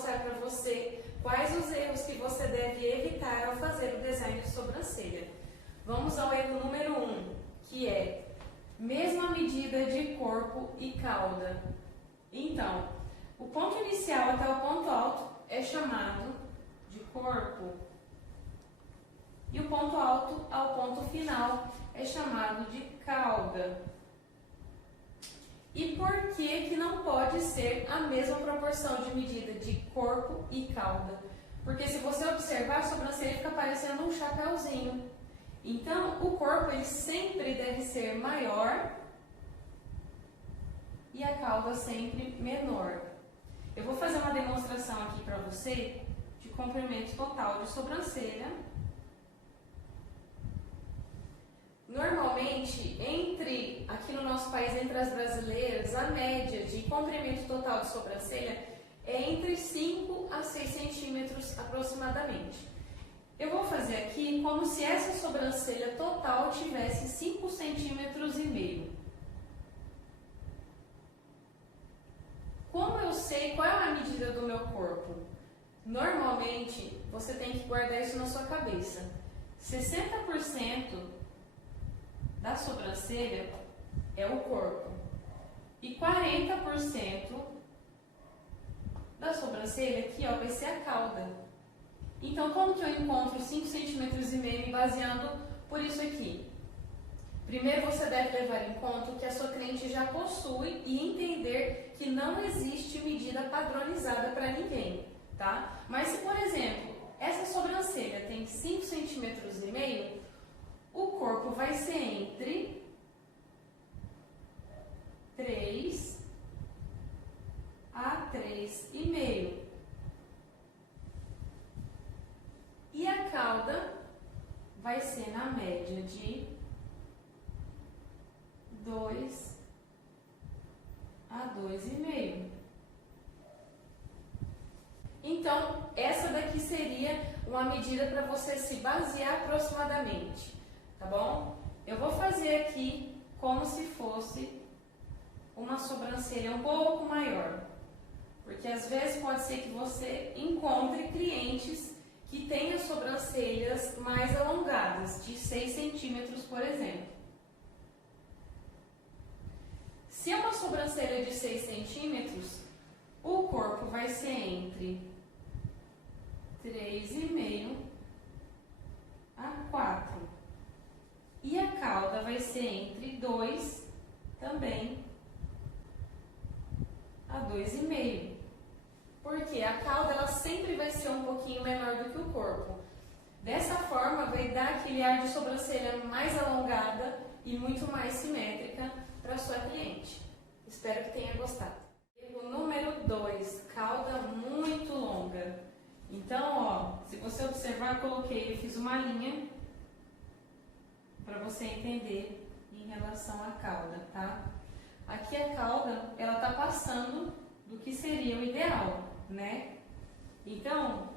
mostrar para você quais os erros que você deve evitar ao fazer o design de sobrancelha. Vamos ao erro número 1, que é mesma medida de corpo e cauda. Então, o ponto inicial até o ponto alto é chamado de corpo e o ponto alto ao ponto final é chamado de cauda. E por que não pode ser a mesma proporção de medida de corpo e cauda? Porque se você observar, a sobrancelha fica parecendo um chapéuzinho. Então, o corpo ele sempre deve ser maior e a cauda sempre menor. Eu vou fazer uma demonstração aqui para você de comprimento total de sobrancelha. Normalmente, aqui no nosso país, entre as brasileiras, a média de comprimento total de sobrancelha é entre 5 a 6 centímetros aproximadamente. Eu vou fazer aqui como se essa sobrancelha total tivesse 5 centímetros e meio. Como eu sei qual é a medida do meu corpo? Normalmente, você tem que guardar isso na sua cabeça. 60% da sobrancelha é o corpo e 40% da sobrancelha aqui ó, vai ser a cauda. Então, como que eu encontro 5 centímetros e meio me baseando por isso aqui? Primeiro, você deve levar em conta o que a sua cliente já possui e entender que não existe medida padronizada para ninguém, tá? Mas se, por exemplo, essa sobrancelha tem 5 centímetros e meio, o corpo vai ser entre 3 a 3,5. E a cauda vai ser na média de 2 a 2,5. Então, essa daqui seria uma medida para você se basear aproximadamente, tá bom? Eu vou fazer aqui como se fosse uma sobrancelha um pouco maior, porque às vezes pode ser que você encontre clientes que tenham sobrancelhas mais alongadas, de 6 centímetros, por exemplo. Se é uma sobrancelha de 6 centímetros, o corpo vai ser entre 3,5 a 4. E a cauda vai ser entre 2 também a 2,5. Porque a cauda ela sempre vai ser um pouquinho menor do que o corpo. Dessa forma, vai dar aquele ar de sobrancelha mais alongada e muito mais simétrica para sua cliente. Espero que tenha gostado. Erro número 2, cauda muito longa. Então, ó, se você observar, eu fiz uma linha para você entender em relação à cauda, tá? Aqui a cauda, ela tá passando do que seria o ideal, né? Então,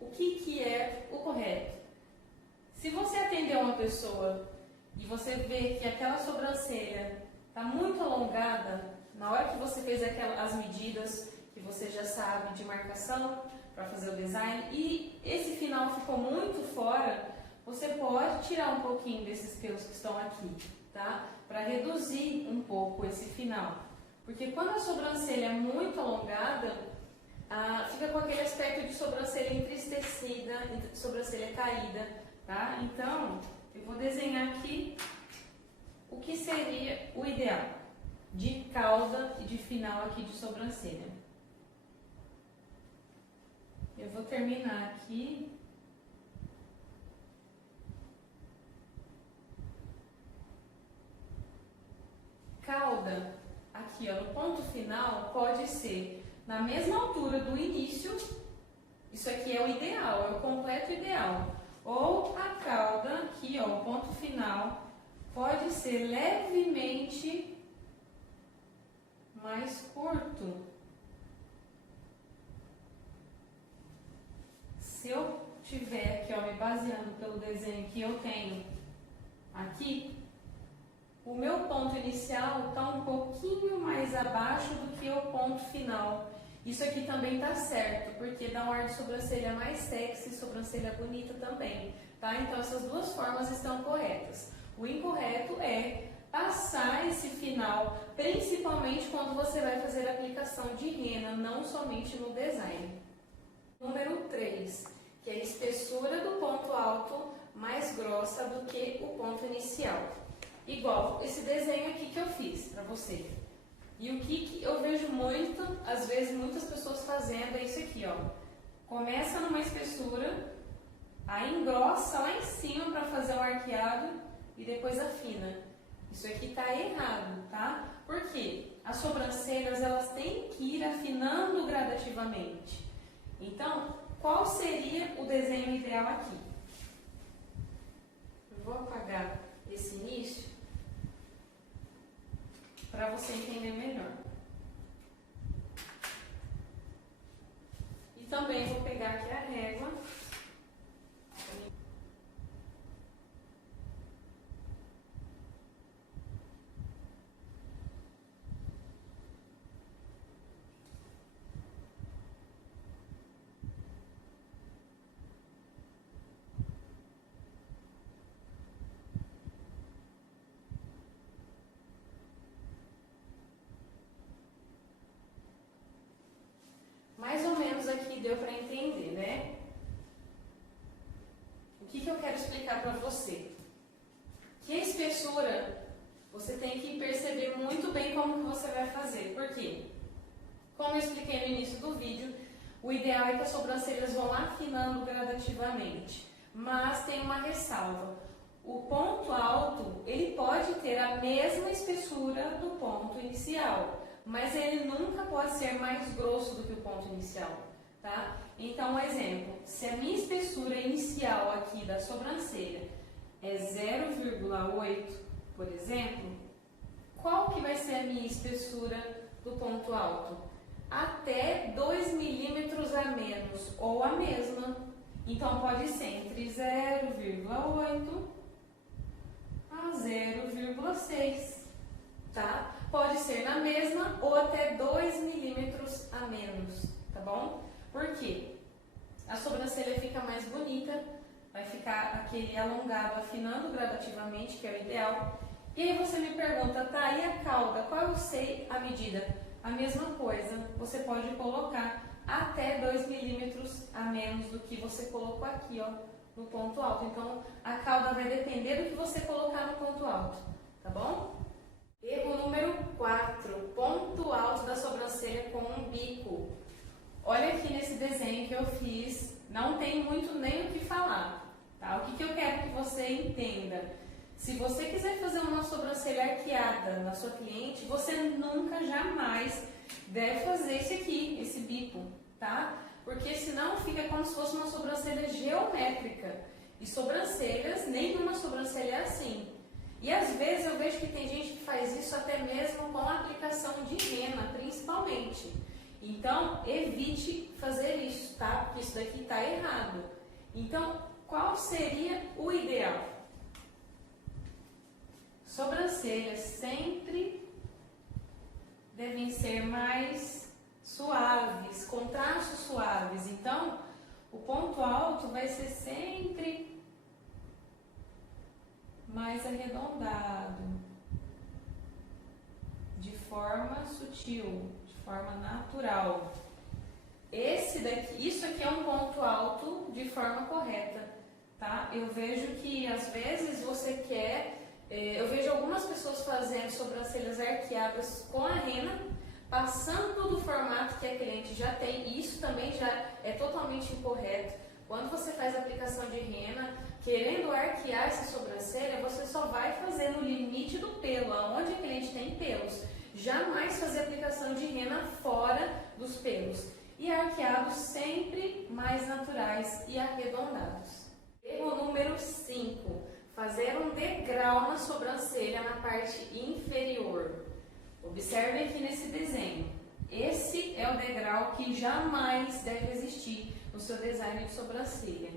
o que é o correto? Se você atender uma pessoa e você vê que aquela sobrancelha está muito alongada, na hora que você fez as medidas que você já sabe de marcação para fazer o design e esse final ficou muito fora, você pode tirar um pouquinho desses pelos que estão aqui, tá? Para reduzir um pouco esse final. Porque quando a sobrancelha é muito alongada, fica com aquele aspecto de sobrancelha entristecida, sobrancelha caída, tá? Então, eu vou desenhar aqui o que seria o ideal de cauda e de final aqui de sobrancelha. Eu vou terminar aqui. Cauda, aqui ó, no ponto final, pode ser na mesma altura do início, isso aqui é o ideal, é o completo ideal. Ou a cauda, aqui ó, o ponto final, pode ser levemente mais curto. Se eu tiver aqui ó, me baseando pelo desenho que eu tenho aqui, o meu ponto inicial está um pouquinho mais abaixo do que o ponto final. Isso aqui também tá certo, porque dá um ar de sobrancelha mais sexy, sobrancelha bonita também, tá? Então essas duas formas estão corretas. O incorreto é passar esse final, principalmente quando você vai fazer a aplicação de rena, não somente no design. Número 3, que é a espessura do ponto alto mais grossa do que o ponto inicial. Igual esse desenho aqui que eu fiz para você. E o que eu vejo muito, às vezes muitas pessoas fazendo é isso aqui, ó. Começa numa espessura, aí engrossa lá em cima para fazer o arqueado e depois afina. Isso aqui tá errado, tá? Por quê? As sobrancelhas, elas têm que ir afinando gradativamente. Então, qual seria o desenho ideal aqui? Eu vou apagar esse início para você entender melhor. E também vou pegar aqui a régua. Mais ou menos aqui deu para entender, né? O que eu quero explicar para você? Que a espessura, você tem que perceber muito bem como que você vai fazer. Por quê? Como eu expliquei no início do vídeo, o ideal é que as sobrancelhas vão afinando gradativamente. Mas tem uma ressalva. O ponto alto, ele pode ter a mesma espessura do ponto inicial, mas ele nunca pode ser mais grosso do que o ponto inicial, tá? Então, um exemplo, se a minha espessura inicial aqui da sobrancelha é 0,8, por exemplo, qual que vai ser a minha espessura do ponto alto? Até 2 milímetros a menos, ou a mesma. Então, pode ser entre 0,8 a 0,6, tá? Pode ser na mesma ou até 2 milímetros a menos, tá bom? Por quê? A sobrancelha fica mais bonita, vai ficar aquele alongado, afinando gradativamente, que é o ideal. E aí você me pergunta, tá, e a cauda? Qual eu sei a medida? A mesma coisa, você pode colocar até 2 milímetros a menos do que você colocou aqui, ó, no ponto alto. Então, a cauda vai depender do que você colocar no ponto alto, tá bom? Erro número 4, ponto alto da sobrancelha com um bico. Olha aqui nesse desenho que eu fiz, não tem muito nem o que falar, tá? O que eu quero que você entenda? Se você quiser fazer uma sobrancelha arqueada na sua cliente, você nunca, jamais deve fazer esse aqui, esse bico, tá? Porque senão fica como se fosse uma sobrancelha geométrica. E sobrancelhas, nenhuma sobrancelha é assim. E às vezes eu vejo que tem gente que faz isso até mesmo com a aplicação de rena, principalmente. Então, evite fazer isso, tá? Porque isso daqui está errado. Então, qual seria o ideal? Sobrancelhas sempre devem ser mais suaves, com traços suaves. Então, o ponto alto vai ser sempre mais arredondado, de forma sutil, de forma natural. Isso aqui é um ponto alto de forma correta, tá? Eu vejo que às vezes você quer, eu vejo algumas pessoas fazendo sobrancelhas arqueadas com a rena, passando do formato que a cliente já tem. Isso também já é totalmente incorreto. Quando você faz a aplicação de rena, querendo arquear essa sobrancelha, você só vai fazer no limite do pelo, aonde a cliente tem pelos. Jamais fazer aplicação de rena fora dos pelos. E arqueados sempre mais naturais e arredondados. Erro número 5. Fazer um degrau na sobrancelha na parte inferior. Observe aqui nesse desenho. Esse é o degrau que jamais deve existir no seu design de sobrancelha.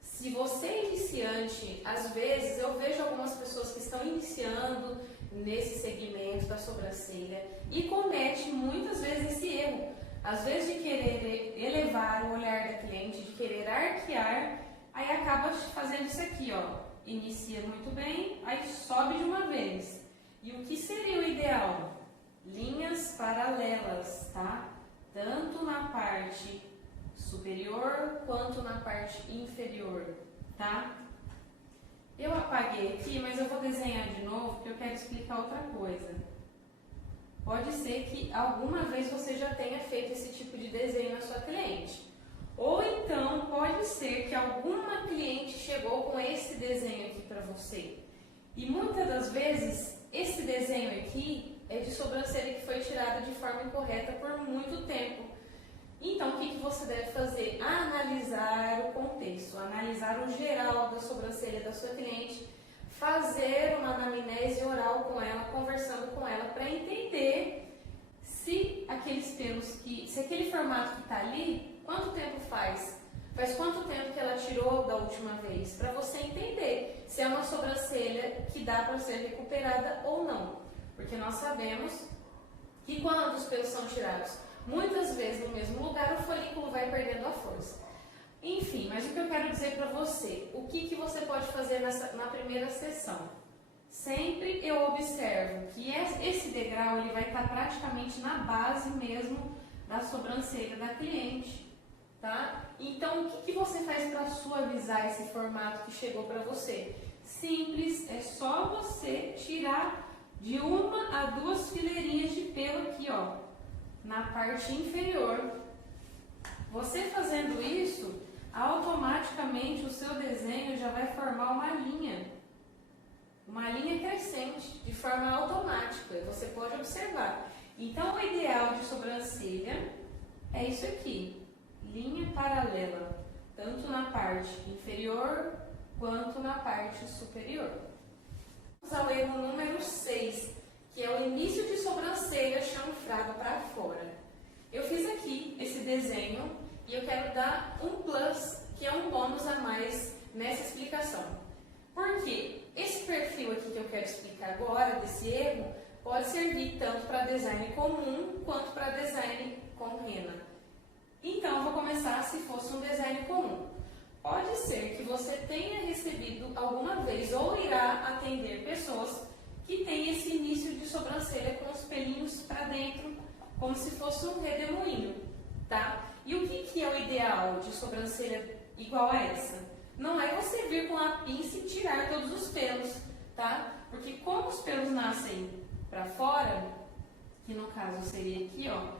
Se você é iniciante, às vezes eu vejo algumas pessoas que estão iniciando nesse segmento da sobrancelha e comete muitas vezes esse erro. às vezes de querer elevar o olhar da cliente, de querer arquear, aí acaba fazendo isso aqui, ó. Inicia muito bem, aí sobe de uma vez. E o que seria o ideal? Linhas paralelas, tá? Tanto na parte superior quanto na parte inferior, tá? Eu apaguei aqui, mas eu vou desenhar de novo porque eu quero explicar outra coisa. Pode ser que alguma vez você já tenha feito esse tipo de desenho na sua cliente. Ou então pode ser que alguma cliente chegou com esse desenho aqui para você. E muitas das vezes esse desenho aqui é de sobrancelha que foi tirada de forma incorreta por muito tempo. Então o que você deve fazer? Analisar o contexto, analisar o geral da sobrancelha da sua cliente, fazer uma anamnese oral com ela, conversando com ela para entender se aqueles pelos se aquele formato que está ali, quanto tempo faz? Faz quanto tempo que ela tirou da última vez? Para você entender se é uma sobrancelha que dá para ser recuperada ou não. Porque nós sabemos que quando os pelos são tirados muitas vezes no mesmo lugar, o folículo vai perdendo a força. Enfim, mas o que eu quero dizer para você, o que você pode fazer na primeira sessão? Sempre eu observo que esse degrau ele vai estar praticamente na base mesmo da sobrancelha da cliente, tá? Então, o que você faz para suavizar esse formato que chegou para você? Simples, é só você tirar de 1 a 2 fileirinhas de pelo aqui, ó, na parte inferior. Você fazendo isso, automaticamente o seu desenho já vai formar uma linha crescente, de forma automática, você pode observar. Então, o ideal de sobrancelha é isso aqui, linha paralela, tanto na parte inferior quanto na parte superior. Vamos ao erro número 6, que é o início de sobrancelha chanfrada para fora. Eu fiz aqui esse desenho e eu quero dar um plus, que é um bônus a mais nessa explicação. Por quê? Esse perfil aqui que eu quero explicar agora, desse erro, pode servir tanto para design comum quanto para design com rena. Então, eu vou começar se fosse um design comum. Pode ser que você tenha recebido alguma vez ou irá atender pessoas que têm esse início de sobrancelha com os pelinhos para dentro, como se fosse um redemoinho, tá? E o que é o ideal de sobrancelha igual a essa? Não é você vir com a pinça e tirar todos os pelos, tá? Porque como os pelos nascem para fora, que no caso seria aqui, ó,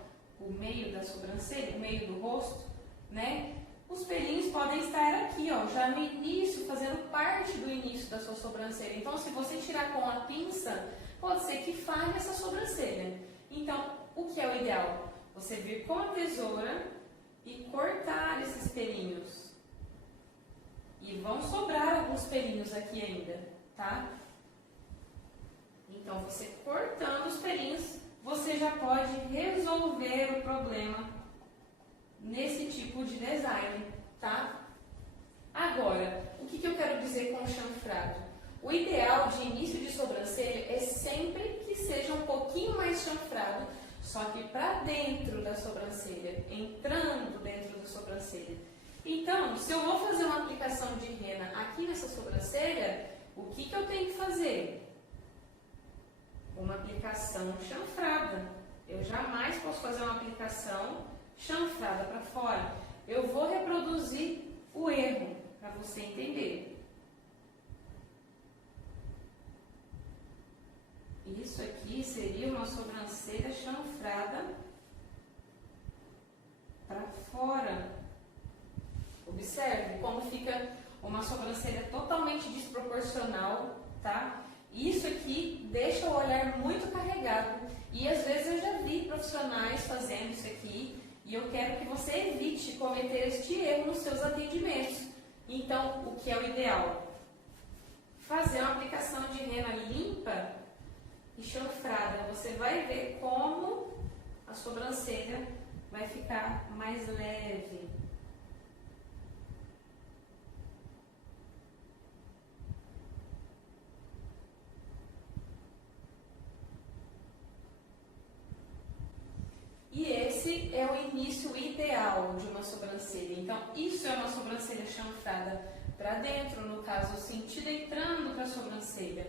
o meio da sobrancelha, o meio do rosto, né? Os pelinhos podem estar aqui, ó, já no início, fazendo parte do início da sua sobrancelha. Então, se você tirar com a pinça, pode ser que falhe essa sobrancelha. Então, o que é o ideal? Você vir com a tesoura e cortar esses pelinhos. E vão sobrar alguns pelinhos aqui ainda, tá? Então, você cortando os pelinhos, você já pode resolver o problema nesse tipo de design, tá? Agora, o que eu quero dizer com chanfrado? O ideal de início de sobrancelha é sempre que seja um pouquinho mais chanfrado, só que para dentro da sobrancelha, entrando dentro da sobrancelha. Então, se eu vou fazer uma aplicação de rena aqui nessa sobrancelha, o que eu tenho que fazer? Uma aplicação chanfrada. Eu jamais posso fazer uma aplicação chanfrada para fora. Eu vou reproduzir o erro para você entender. Isso aqui seria uma sobrancelha chanfrada para fora. Observe como fica uma sobrancelha totalmente desproporcional, tá? Isso aqui deixa o olhar muito carregado e às vezes eu já vi profissionais fazendo isso aqui e eu quero que você evite cometer este erro nos seus atendimentos. Então, o que é o ideal? Fazer uma aplicação de rena limpa e chanfrada. Você vai ver como a sobrancelha vai ficar mais leve. E esse é o início sobrancelha. Então, isso é uma sobrancelha chanfrada para dentro, no caso, o sentido entrando para a sobrancelha,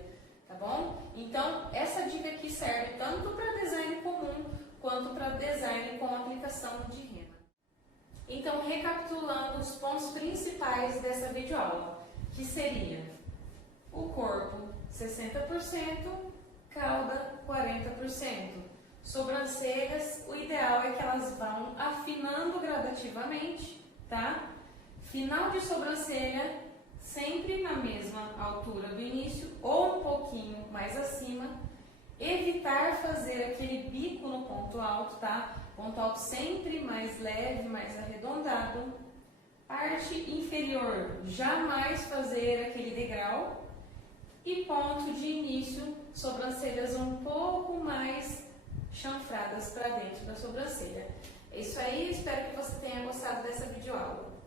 tá bom? Então, essa dica aqui serve tanto para design comum quanto para design com aplicação de rena. Então, recapitulando os pontos principais dessa videoaula, que seria o corpo 60%, cauda 40%. Sobrancelhas, o ideal é que elas vão afinando gradativamente, tá? Final de sobrancelha, sempre na mesma altura do início ou um pouquinho mais acima. Evitar fazer aquele bico no ponto alto, tá? Ponto alto sempre mais leve, mais arredondado. Parte inferior, jamais fazer aquele degrau. E ponto de início, sobrancelhas um pouco mais chanfradas para dentro da sobrancelha. É isso aí, espero que você tenha gostado dessa videoaula.